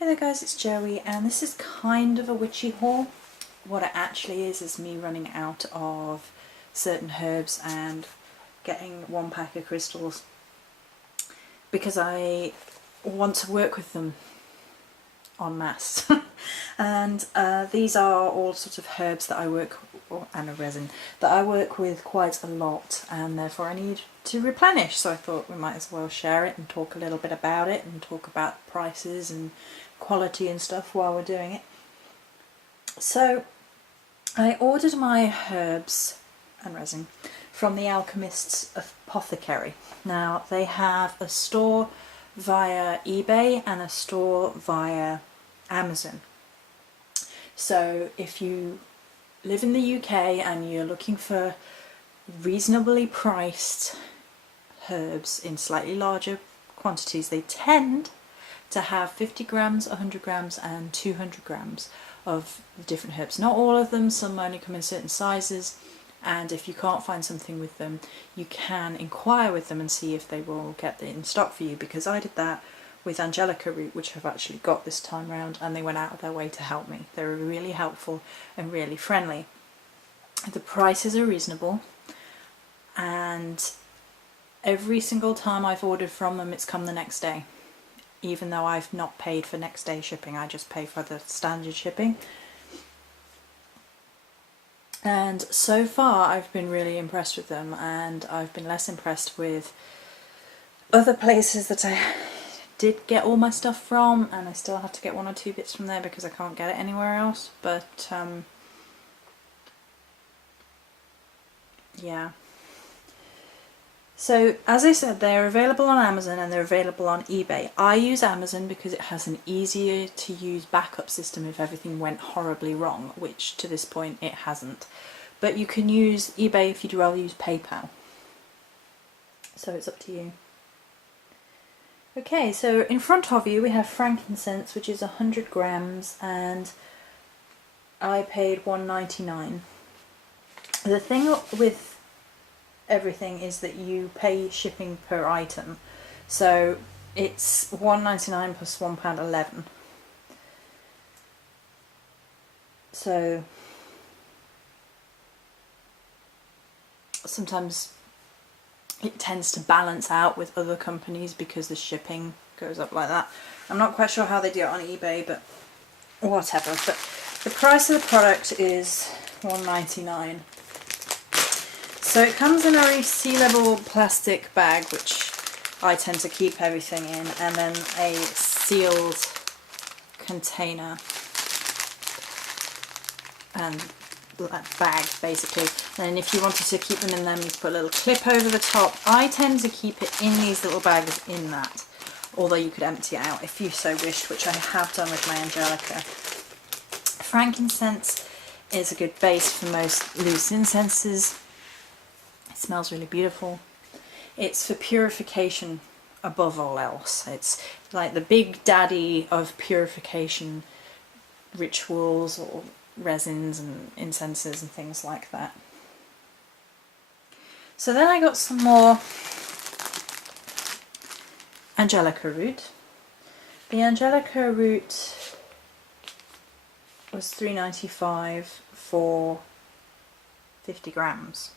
Hey there guys, it's Joey, and this is kind of a witchy haul. What it actually is me running out of certain herbs and getting one pack of crystals because I want to work with them en masse. And these are all sorts of herbs that I work, and a resin, that I work with quite a lot, and therefore I need to replenish, so I thought we might as well share it and talk a little bit about it and talk about prices and quality and stuff while we're doing it. So I ordered my herbs and resin from the Alchemist's Apothecary. Now they have a store via eBay and a store via Amazon. So if you live in the UK and you're looking for reasonably priced herbs in slightly larger quantities, they tend to have 50 grams, 100 grams and 200 grams of the different herbs. Not all of them, some only come in certain sizes, and if you can't find something with them you can inquire with them and see if they will get it in stock for you, because I did that with Angelica root, which I've actually got this time round, and they went out of their way to help me. They were really helpful and really friendly. The prices are reasonable, and every single time I've ordered from them it's come the next day. Even though I've not paid for next day shipping, I just pay for the standard shipping. And so far I've been really impressed with them, and I've been less impressed with other places that I did get all my stuff from, and I still have to get one or two bits from there because I can't get it anywhere else. But yeah. So as I said, they're available on Amazon and they're available on eBay. I use Amazon because it has an easier to use backup system if everything went horribly wrong, which to this point it hasn't. But you can use eBay if you'd rather use PayPal. So it's up to you. Okay, so in front of you we have frankincense, which is 100 grams, and I paid $1.99. The thing with everything is that you pay shipping per item, so it's $1.99 plus £1.11. So sometimes it tends to balance out with other companies because the shipping goes up like that. I'm not quite sure how they do it on eBay, but whatever. But the price of the product is $1.99. So it comes in a resealable plastic bag, which I tend to keep everything in, and then a sealed container and bag basically. And if you wanted to keep them in them, you put a little clip over the top. I tend to keep it in these little bags in that, although you could empty it out if you so wished, which I have done with my Angelica. Frankincense is a good base for most loose incenses. It smells really beautiful. It's for purification above all else. It's like the big daddy of purification rituals or resins and incenses and things like that. So then I got some more Angelica root. The Angelica root was $3.95 for 50 grams.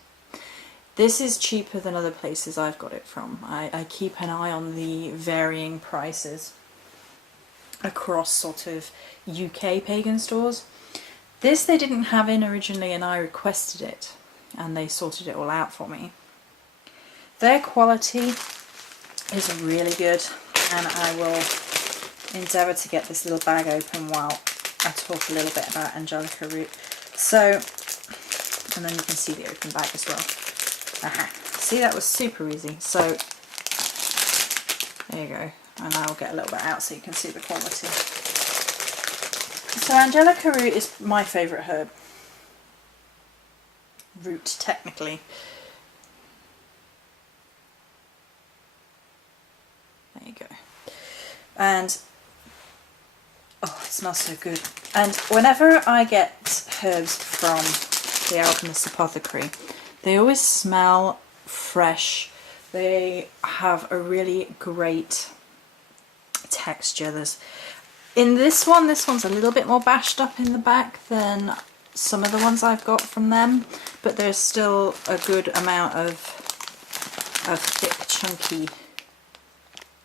This is cheaper than other places I've got it from. I keep an eye on the varying prices across sort of UK pagan stores. This they didn't have in originally, and I requested it and they sorted it all out for me. Their quality is really good, and I will endeavour to get this little bag open while I talk a little bit about Angelica root. So, and then you can see the open bag as well. Aha. See, that was super easy. So there you go, and I'll get a little bit out so you can see the quality. So Angelica root is my favourite herb. Root, technically. There you go. And oh, it smells so good. And whenever I get herbs from the Alchemist's Apothecary, they always smell fresh. They have a really great texture. In this one's a little bit more bashed up in the back than some of the ones I've got from them, but there's still a good amount of thick, chunky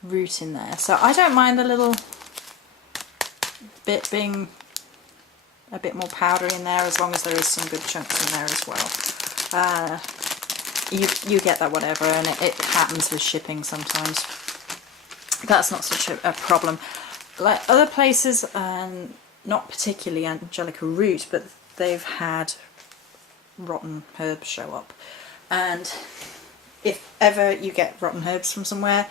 root in there. So I don't mind the little bit being a bit more powdery in there, as long as there is some good chunks in there as well. You get that whatever, and it happens with shipping sometimes. That's not such a problem. Like other places, not particularly Angelica root, but they've had rotten herbs show up. And if ever you get rotten herbs from somewhere,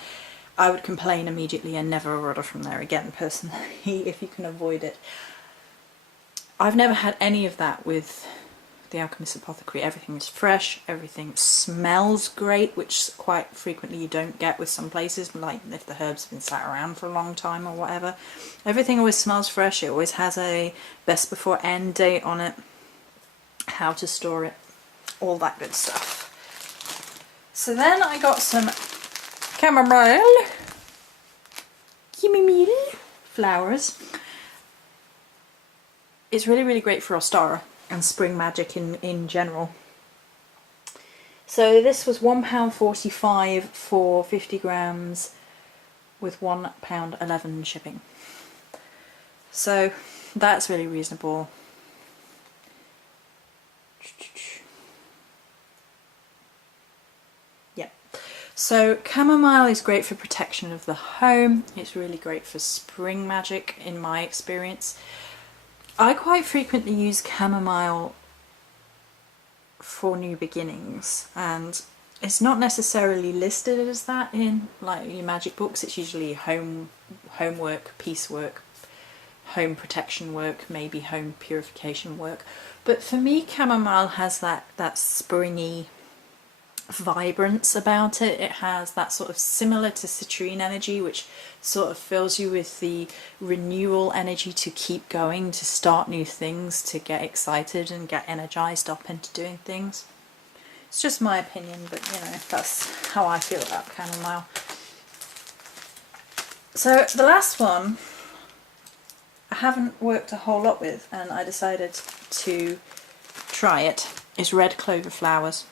I would complain immediately and never order from there again, personally, if you can avoid it. I've never had any of that with the Alchemist's Apothecary. Everything is fresh, everything smells great, which quite frequently you don't get with some places, like if the herbs have been sat around for a long time or whatever. Everything always smells fresh, it always has a best before end date on it, how to store it, all that good stuff. So then I got some chamomile flowers. It's really, really great for Ostara and spring magic in general. So this was £1.45 for 50 grams with £1.11 shipping. So that's really reasonable. Yeah. So chamomile is great for protection of the home. It's really great for spring magic in my experience. I quite frequently use chamomile for new beginnings, and it's not necessarily listed as that in like your magic books. It's usually homework, piecework, home protection work, maybe home purification work. But for me, chamomile has that springy vibrance about it. It has that sort of similar to citrine energy, which sort of fills you with the renewal energy to keep going, to start new things, to get excited and get energized up into doing things. It's just my opinion, but you know, that's how I feel about chamomile. So the last one I haven't worked a whole lot with, and I decided to try it, is red clover flowers.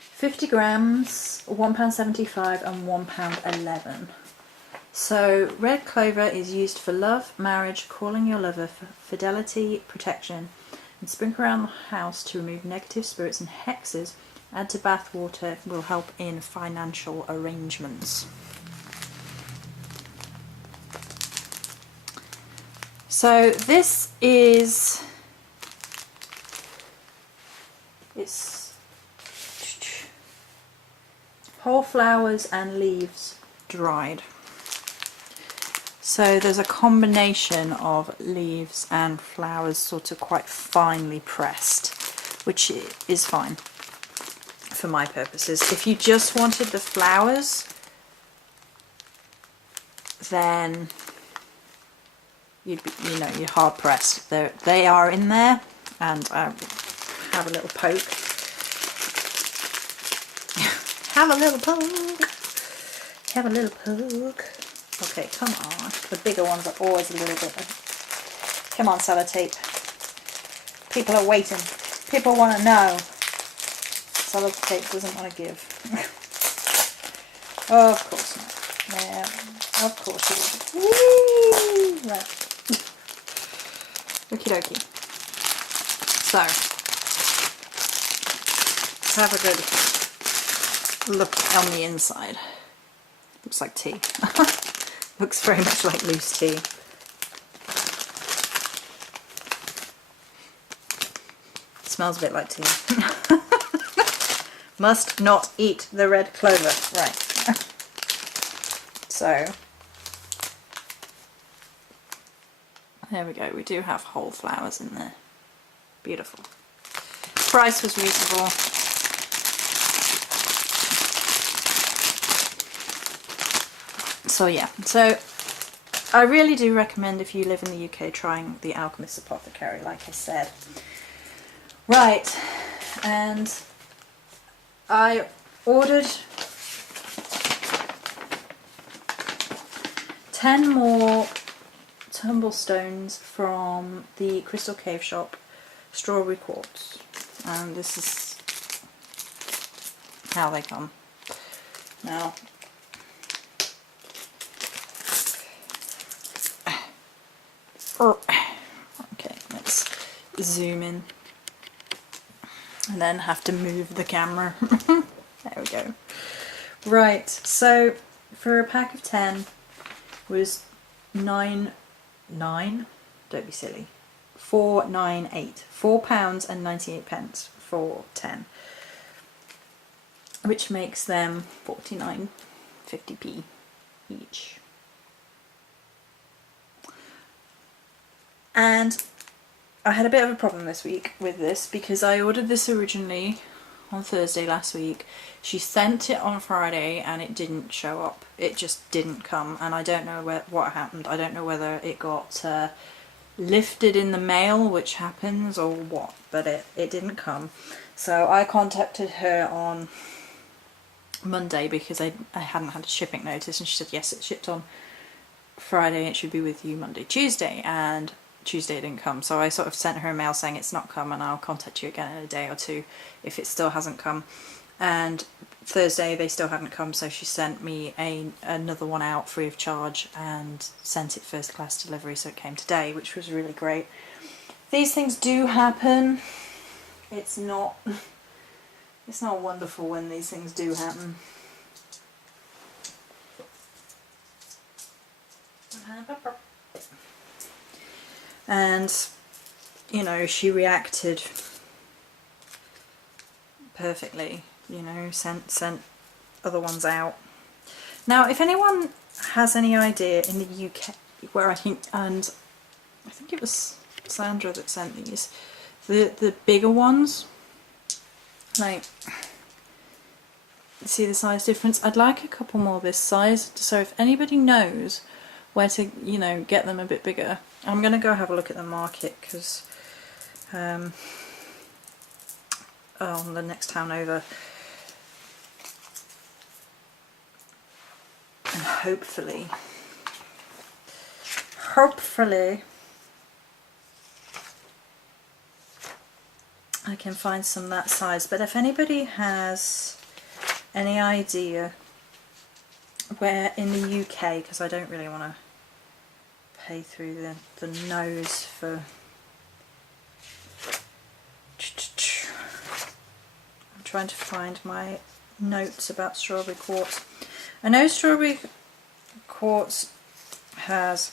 50 grams, £1.75 and £1.11. So red clover is used for love, marriage, calling your lover for fidelity, protection, and sprinkle around the house to remove negative spirits and hexes. Add to bath water, will help in financial arrangements. So this is, it's whole flowers and leaves dried. So there's a combination of leaves and flowers sort of quite finely pressed, which is fine for my purposes. If you just wanted the flowers, then you'd be, you know, you're hard pressed. They are in there, and have a little poke. Have a little poke. Have a little poke. Okay, come on. The bigger ones are always a little bit. Come on, sellotape. People are waiting. People want to know. Sellotape doesn't want to give. Oh, of course not. Yeah, of course you would. Whee! Right. Okie dokie. So, let's have a good look on the inside. Looks like tea. Looks very much like loose tea. Smells a bit like tea. Must not eat the red clover. Right. So, there we go. We do have whole flowers in there. Beautiful. Price was reasonable. So yeah, so I really do recommend, if you live in the UK, trying the Alchemist's Apothecary, like I said. Right, and I ordered 10 more tumblestones from the Crystal Cave Shop, strawberry quartz, and this is how they come. Now, okay, let's zoom in and then have to move the camera. There we go. Right, so for a pack of 10 was nine, don't be silly, 498, £4 and 98 pence for 10, which makes them 49.50p each. And I had a bit of a problem this week with this because I ordered this originally on Thursday last week. She sent it on Friday and it didn't show up. It just didn't come, and I don't know what happened. I don't know whether it got lifted in the mail, which happens, or what, but it didn't come. So I contacted her on Monday because I hadn't had a shipping notice, and she said yes, it shipped on Friday, it should be with you Monday, Tuesday, and Tuesday it didn't come. So I sort of sent her a mail saying it's not come and I'll contact you again in a day or two if it still hasn't come. And Thursday they still hadn't come, so she sent me another one out free of charge and sent it first class delivery, so it came today, which was really great. These things do happen. It's not wonderful when these things do happen. And, you know, she reacted perfectly, you know, sent other ones out. Now, if anyone has any idea in the UK where I think it was Sandra that sent these, the bigger ones, like, see the size difference? I'd like a couple more this size, so if anybody knows where to, you know, get them a bit bigger, I'm going to go have a look at the market, because on the next town over, and hopefully I can find some that size. But if anybody has any idea where in the UK, because I don't really want to pay through the nose for... I'm trying to find my notes about strawberry quartz. I know strawberry quartz has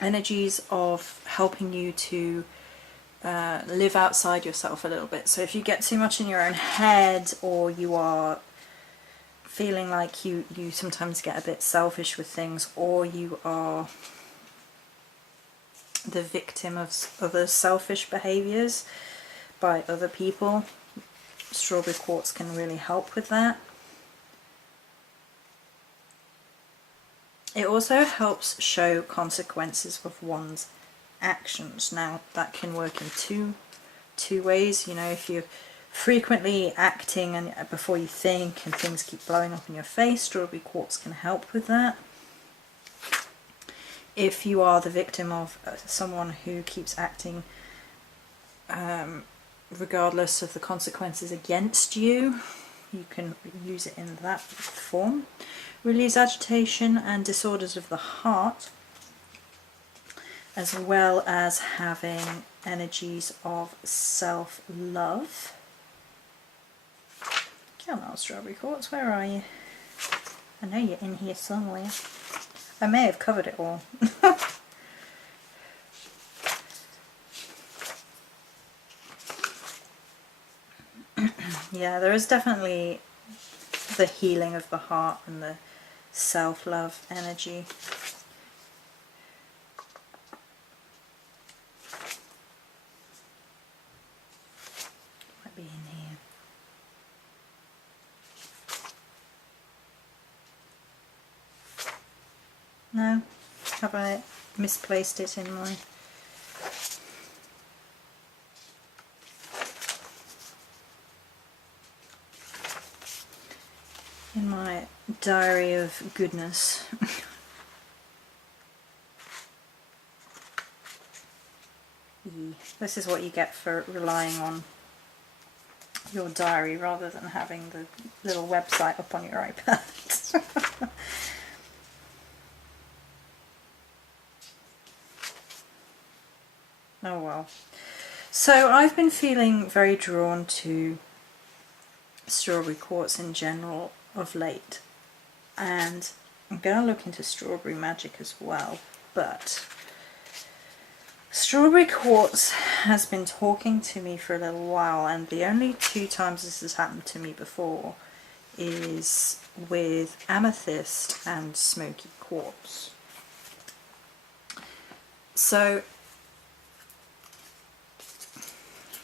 energies of helping you to live outside yourself a little bit. So if you get too much in your own head, or you are feeling like you sometimes get a bit selfish with things, or you are the victim of other selfish behaviours by other people, strawberry quartz can really help with that. It also helps show consequences of one's actions. Now that can work in two ways. You know, if you're frequently acting and before you think and things keep blowing up in your face, strawberry quartz can help with that. If you are the victim of someone who keeps acting regardless of the consequences against you, you can use it in that form. Relieves agitation and disorders of the heart, as well as having energies of self-love. Come on, strawberry quartz, where are you? I know you're in here somewhere. I may have covered it all. Yeah, there is definitely the healing of the heart and the self-love energy. Might be in here. No? Have I misplaced it in my diary of goodness? This is what you get for relying on your diary rather than having the little website up on your iPad. Oh well. So I've been feeling very drawn to strawberry quartz in general of late, and I'm going to look into strawberry magic as well, but strawberry quartz has been talking to me for a little while, and the only 2 times this has happened to me before is with amethyst and smoky quartz. So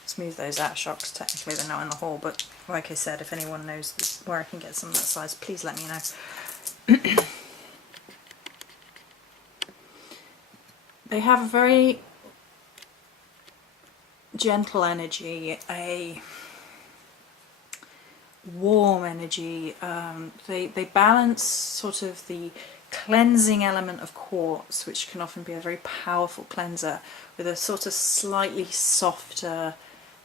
let's move those out shocks. Technically they're not in the hall, but like I said, if anyone knows where I can get some of that size, please let me know. They have a very gentle energy, a warm energy. They balance sort of the cleansing element of quartz, which can often be a very powerful cleanser, with a sort of slightly softer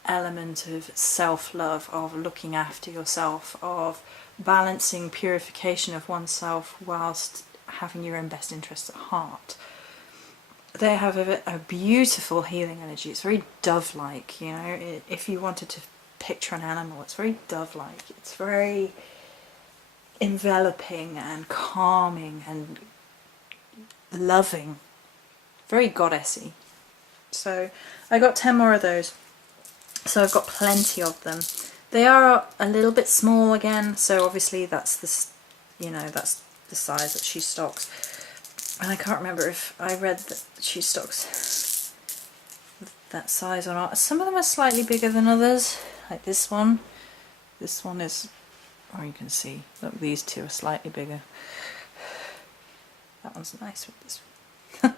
element of self-love, of looking after yourself, of balancing purification of oneself whilst having your own best interests at heart. They have a beautiful healing energy. It's very dove-like, you know. If you wanted to picture an animal, it's very dove-like. It's very enveloping and calming and loving, very goddessy. So I got 10 more of those, so I've got plenty of them. They are a little bit small again, so obviously that's the, you know, that's the size that she stocks. And I can't remember if I read that she stocks that size or not. Some of them are slightly bigger than others, like this one. This one is, or you can see, look, these 2 are slightly bigger. That one's nice with this one.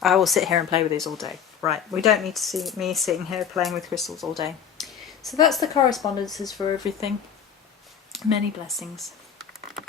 I will sit here and play with these all day. Right, we don't need to see me sitting here playing with crystals all day. So that's the correspondences for everything. Many blessings.